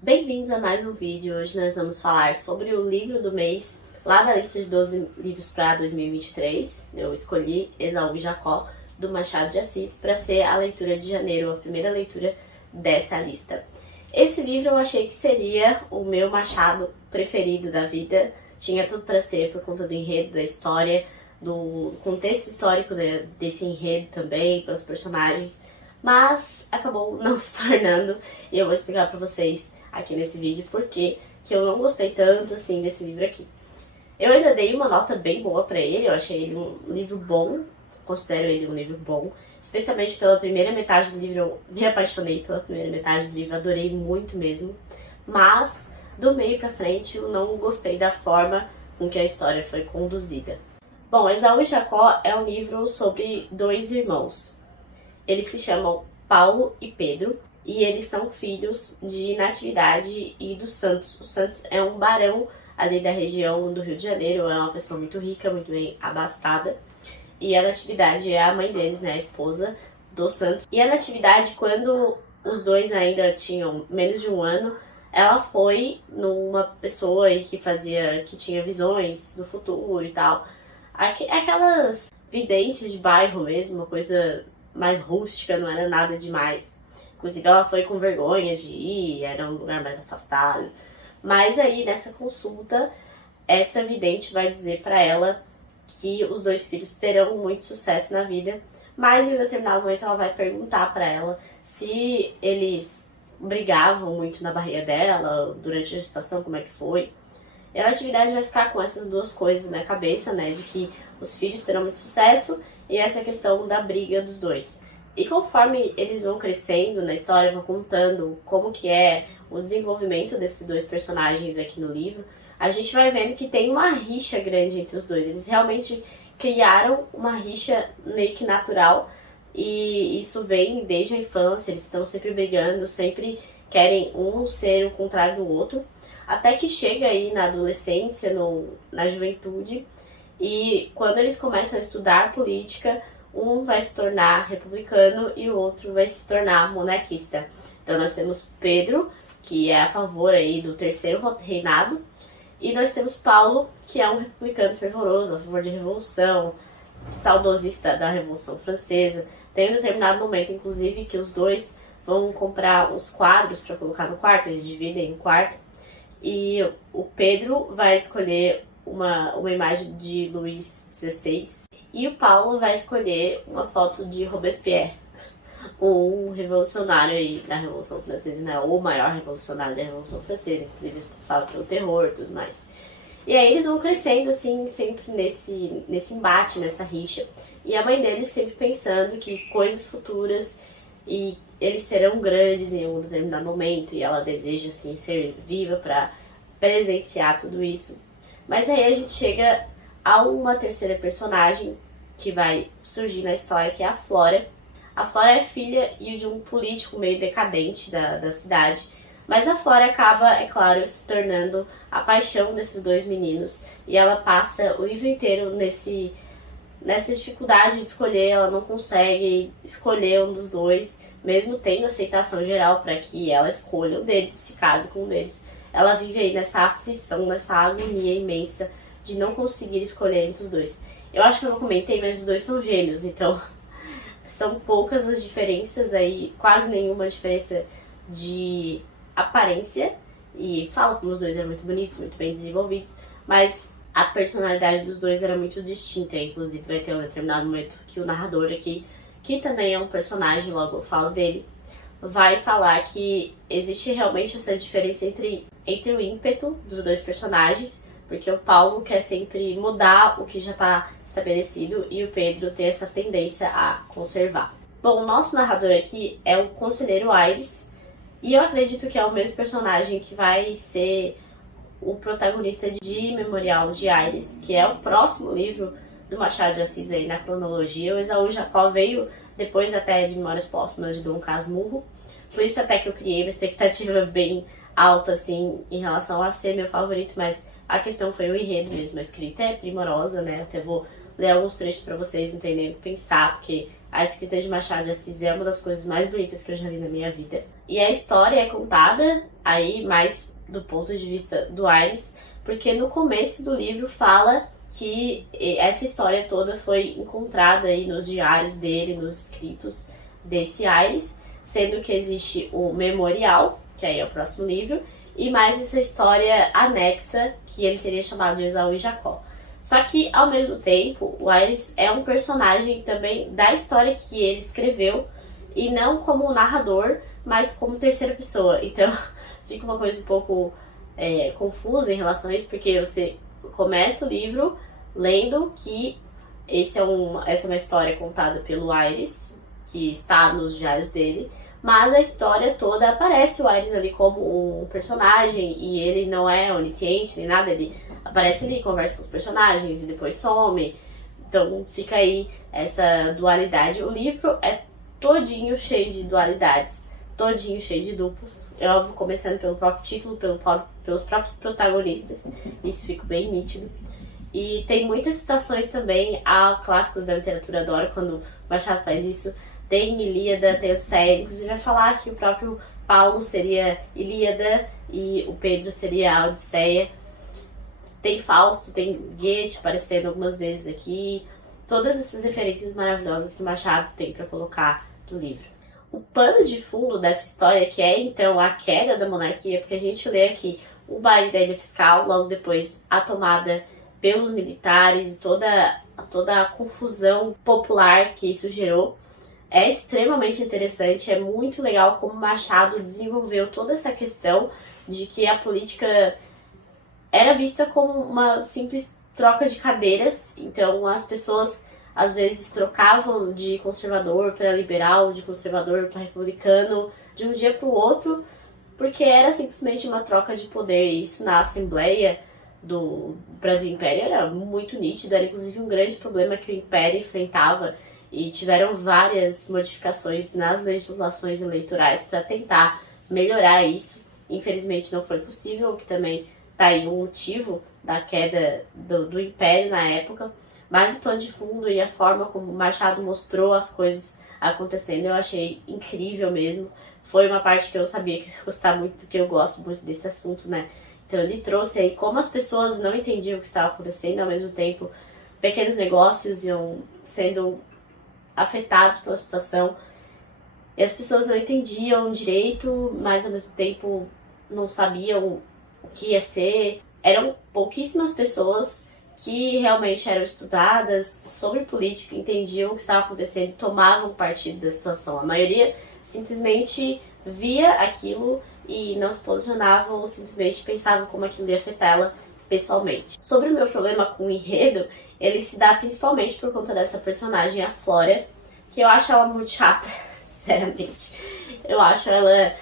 Bem-vindos a mais um vídeo. Hoje nós vamos falar sobre o livro do mês, lá da lista de 12 livros para 2023. Eu escolhi Esaú e Jacó, do Machado de Assis, para ser a leitura de janeiro, a primeira leitura dessa lista. Esse livro eu achei que seria o meu Machado preferido da vida. Tinha tudo para ser por conta do enredo, da história, do contexto histórico desse enredo também, pelos personagens, mas acabou não se tornando, e eu vou explicar para vocês aqui nesse vídeo porque que eu não gostei tanto assim desse livro aqui. Eu ainda dei uma nota bem boa para ele, eu achei ele um livro bom, considero ele um livro bom, especialmente pela primeira metade do livro. Eu me apaixonei pela primeira metade do livro, adorei muito mesmo, mas do meio pra frente eu não gostei da forma com que a história foi conduzida. Bom, Esaú e Jacó é um livro sobre dois irmãos. Eles se chamam Paulo e Pedro e eles são filhos de Natividade e do Santos. O Santos é um barão ali da região do Rio de Janeiro, é uma pessoa muito rica, muito bem abastada. E a Natividade é a mãe deles, né, a esposa do Santos. E a Natividade, quando os dois ainda tinham menos de um ano, ela foi numa pessoa aí que tinha visões do futuro e tal. Aquelas videntes de bairro mesmo, uma coisa mais rústica, não era nada demais. Inclusive ela foi com vergonha de ir, era um lugar mais afastado. Mas aí nessa consulta, essa vidente vai dizer para ela que os dois filhos terão muito sucesso na vida, mas em um determinado momento ela vai perguntar para ela se eles brigavam muito na barriga dela durante a gestação, como é que foi. E a Natividade vai ficar com essas duas coisas na cabeça, né, de que os filhos terão muito sucesso e essa questão da briga dos dois. E conforme eles vão crescendo na história, vão contando como que é o desenvolvimento desses dois personagens aqui no livro, a gente vai vendo que tem uma rixa grande entre os dois. Eles realmente criaram uma rixa meio que natural e isso vem desde a infância. Eles estão sempre brigando, sempre querem um ser o contrário do outro, até que chega aí na adolescência, na juventude, e quando eles começam a estudar política, um vai se tornar republicano e o outro vai se tornar monarquista. Então nós temos Pedro, que é a favor aí do terceiro reinado, e nós temos Paulo, que é um republicano fervoroso, a favor de revolução, saudosista da Revolução Francesa. Tem um determinado momento, inclusive, que os dois vão comprar uns quadros para colocar no quarto, eles dividem o quarto, e o Pedro vai escolher uma imagem de Luís XVI e o Paulo vai escolher uma foto de Robespierre, um revolucionário aí da Revolução Francesa, né? O maior revolucionário da Revolução Francesa, inclusive responsável pelo terror e tudo mais. E aí eles vão crescendo assim, sempre nesse embate, nessa rixa, e a mãe deles sempre pensando que coisas futuras e eles serão grandes em um determinado momento, e ela deseja assim ser viva para presenciar tudo isso. Mas aí a gente chega a uma terceira personagem que vai surgir na história, que é a Flora. A Flora é filha de um político meio decadente da cidade, mas a Flora acaba, é claro, se tornando a paixão desses dois meninos, e ela passa o livro inteiro nessa dificuldade de escolher. Ela não consegue escolher um dos dois, mesmo tendo aceitação geral para que ela escolha um deles, se case com um deles. Ela vive aí nessa aflição, nessa agonia imensa de não conseguir escolher entre os dois. Eu acho que eu não comentei, mas os dois são gêmeos, então são poucas as diferenças aí, quase nenhuma diferença de aparência, e fala como os dois eram muito bonitos, muito bem desenvolvidos, mas a personalidade dos dois era muito distinta. Inclusive vai ter um determinado momento que o narrador aqui, que também é um personagem, logo eu falo dele, vai falar que existe realmente essa diferença entre o ímpeto dos dois personagens, porque o Paulo quer sempre mudar o que já está estabelecido e o Pedro tem essa tendência a conservar. Bom, o nosso narrador aqui é o Conselheiro Aires, e eu acredito que é o mesmo personagem que vai ser o protagonista de Memorial de Aires, que é o próximo livro do Machado de Assis aí na cronologia. O Esaú e Jacó veio depois até de Memórias Póstumas de Dom Casmurro, por isso até que eu criei uma expectativa bem alta assim em relação a ser meu favorito, mas a questão foi o enredo mesmo. A escrita é primorosa, né? Eu até vou ler alguns trechos para vocês entenderem o que pensar, porque A escrita de Machado de Assis é uma das coisas mais bonitas que eu já li na minha vida. E a história é contada aí mais do ponto de vista do Aires, porque no começo do livro fala que essa história toda foi encontrada aí nos diários dele, nos escritos desse Aires, sendo que existe o memorial, que aí é o próximo livro, e mais essa história anexa que ele teria chamado de Esaú e Jacó. Só que, ao mesmo tempo, o Aires é um personagem também da história que ele escreveu, e não como narrador, mas como terceira pessoa. Então, fica uma coisa um pouco confusa em relação a isso, porque você começa o livro lendo que essa é uma história contada pelo Aires, que está nos diários dele, mas a história toda aparece o Aires ali como um personagem, e ele não é onisciente nem nada, ele aparece ali, conversa com os personagens e depois some. Então fica aí essa dualidade. O livro é todinho cheio de dualidades, todinho cheio de duplos. É óbvio, começando pelo próprio título, pelos próprios protagonistas, isso fica bem nítido. E tem muitas citações também a clássicos da literatura. Adoro quando Machado faz isso. Tem Ilíada, tem Odisseia, inclusive vai falar que o próprio Paulo seria Ilíada e o Pedro seria a Odisseia. Tem Fausto, tem Goethe aparecendo algumas vezes aqui. Todas essas referências maravilhosas que Machado tem para colocar no livro. O pano de fundo dessa história, que é então a queda da monarquia, porque a gente lê aqui o baile da Ilha Fiscal, logo depois a tomada pelos militares, toda a confusão popular que isso gerou. É extremamente interessante, é muito legal como Machado desenvolveu toda essa questão de que a política era vista como uma simples troca de cadeiras. Então as pessoas às vezes trocavam de conservador para liberal, de conservador para republicano, de um dia para o outro, porque era simplesmente uma troca de poder. E isso na Assembleia do Brasil Império era muito nítido, era inclusive um grande problema que o Império enfrentava, e tiveram várias modificações nas legislações eleitorais para tentar melhorar isso. Infelizmente não foi possível, o que também está aí um motivo da queda do Império na época. Mas o plano de fundo e a forma como Machado mostrou as coisas acontecendo eu achei incrível mesmo. Foi uma parte que eu sabia que eu ia gostar muito, porque eu gosto muito desse assunto, né? Então ele trouxe aí como as pessoas não entendiam o que estava acontecendo, ao mesmo tempo pequenos negócios iam sendo afetados pela situação, e as pessoas não entendiam direito, mas ao mesmo tempo não sabiam o que ia ser. Eram pouquíssimas pessoas que realmente eram estudadas sobre política, entendiam o que estava acontecendo e tomavam partido da situação. A maioria simplesmente via aquilo e não se posicionavam, ou simplesmente pensavam como aquilo ia afetá-la pessoalmente. Sobre o meu problema com o enredo, ele se dá principalmente por conta dessa personagem, a Flora, que eu acho ela muito chata, sinceramente. Eu acho ela...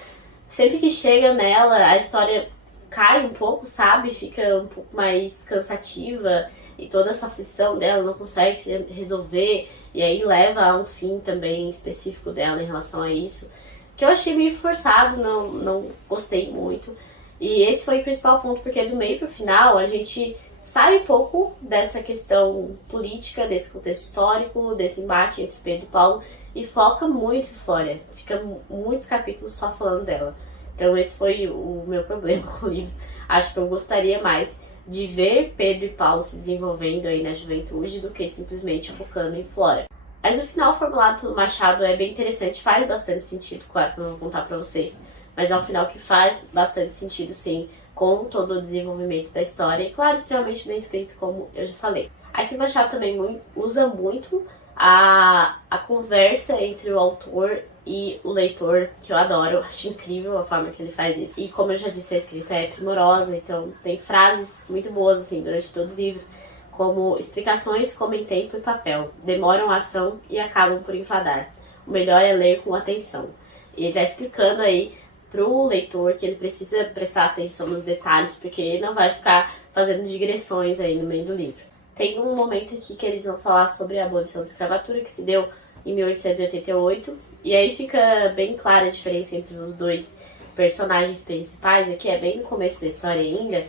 Sempre que chega nela, a história cai um pouco, sabe? Fica um pouco mais cansativa, e toda essa aflição dela não consegue se resolver, e aí leva a um fim também específico dela em relação a isso, que eu achei meio forçado, não gostei muito. E esse foi o principal ponto, porque do meio pro final a gente sai um pouco dessa questão política, desse contexto histórico, desse embate entre Pedro e Paulo, e foca muito em Flora. Fica muitos capítulos só falando dela. Então esse foi o meu problema com o livro. Acho que eu gostaria mais de ver Pedro e Paulo se desenvolvendo aí na juventude do que simplesmente focando em Flora. Mas o final formulado pelo Machado é bem interessante, faz bastante sentido, claro que eu não vou contar pra vocês, mas é um final que faz bastante sentido, sim, com todo o desenvolvimento da história, e claro, extremamente bem escrito, como eu já falei. Aqui o Machado também usa muito a conversa entre o autor e o leitor, que eu adoro, acho incrível a forma que ele faz isso. E como eu já disse, a escrita é primorosa, então tem frases muito boas assim durante todo o livro, como explicações comem tempo e papel, demoram a ação e acabam por enfadar. O melhor é ler com atenção. E ele está explicando aí pro leitor que ele precisa prestar atenção nos detalhes, porque ele não vai ficar fazendo digressões aí no meio do livro. Tem um momento aqui que eles vão falar sobre a abolição da escravatura, que se deu em 1888, e aí fica bem clara a diferença entre os dois personagens principais, aqui é bem no começo da história ainda.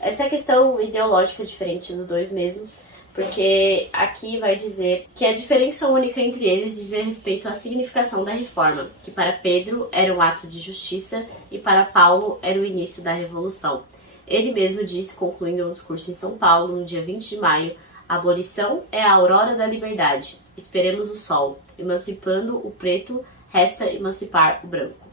Essa questão ideológica diferente dos dois mesmo, porque aqui vai dizer que a diferença única entre eles diz respeito à significação da reforma, que para Pedro era um ato de justiça e para Paulo era o início da revolução. Ele mesmo disse, concluindo um discurso em São Paulo, no dia 20 de maio, a abolição é a aurora da liberdade. Esperemos o sol. Emancipando o preto, resta emancipar o branco.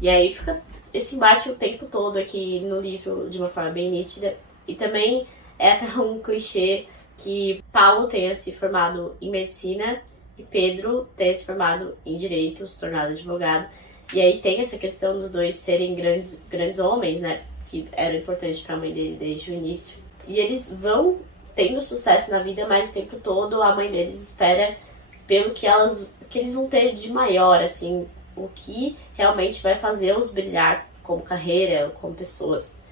E aí fica esse embate o tempo todo aqui no livro de uma forma bem nítida. E também é até um clichê que Paulo tenha se formado em medicina e Pedro tenha se formado em direito, se tornado advogado. E aí tem essa questão dos dois serem grandes homens, né? Que era importante para a mãe dele desde o início. E eles vão tendo sucesso na vida, mas o tempo todo a mãe deles espera pelo que eles vão ter de maior, assim, o que realmente vai fazê-los brilhar como carreira, como pessoas.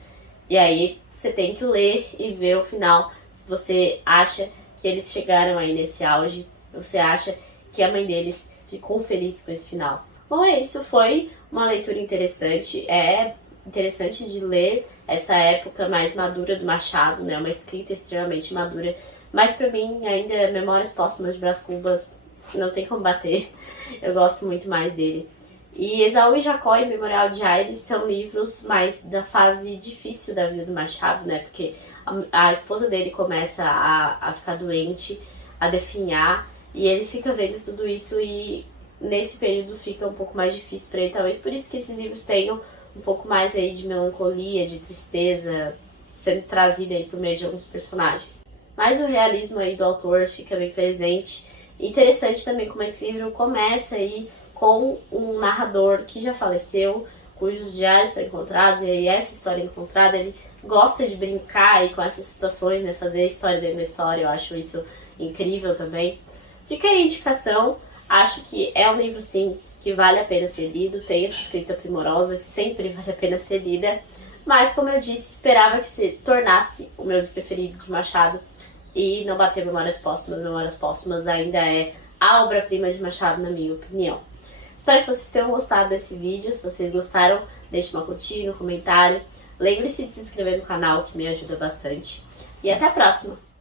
E aí você tem que ler e ver o final, se você acha que eles chegaram aí nesse auge, você acha que a mãe deles ficou feliz com esse final. Bom, isso foi uma leitura interessante, é interessante de ler essa época mais madura do Machado, né? Uma escrita extremamente madura, mas pra mim ainda Memórias Póstumas de Brás Cubas não tem como bater, eu gosto muito mais dele. E Esaú e Jacó e Memorial de Aires são livros mais da fase difícil da vida do Machado, né? Porque a esposa dele começa a ficar doente, a definhar, e ele fica vendo tudo isso e nesse período fica um pouco mais difícil para ele. Talvez por isso que esses livros tenham um pouco mais aí de melancolia, de tristeza, sendo trazida aí por meio de alguns personagens. Mas o realismo aí do autor fica bem presente. Interessante também como esse livro começa aí com um narrador que já faleceu, cujos diários são encontrados, e aí essa história encontrada, ele gosta de brincar aí com essas situações, né, fazer a história dentro da história, eu acho isso incrível também. Fica aí a indicação, acho que é um livro sim que vale a pena ser lido, tem essa escrita primorosa que sempre vale a pena ser lida, mas como eu disse, esperava que se tornasse o meu preferido de Machado e não bater Memórias Póstumas. Memórias Póstumas ainda é a obra-prima de Machado, na minha opinião. Espero que vocês tenham gostado desse vídeo. Se vocês gostaram, deixe uma curtida, um comentário. Lembre-se de se inscrever no canal, que me ajuda bastante. E até a próxima!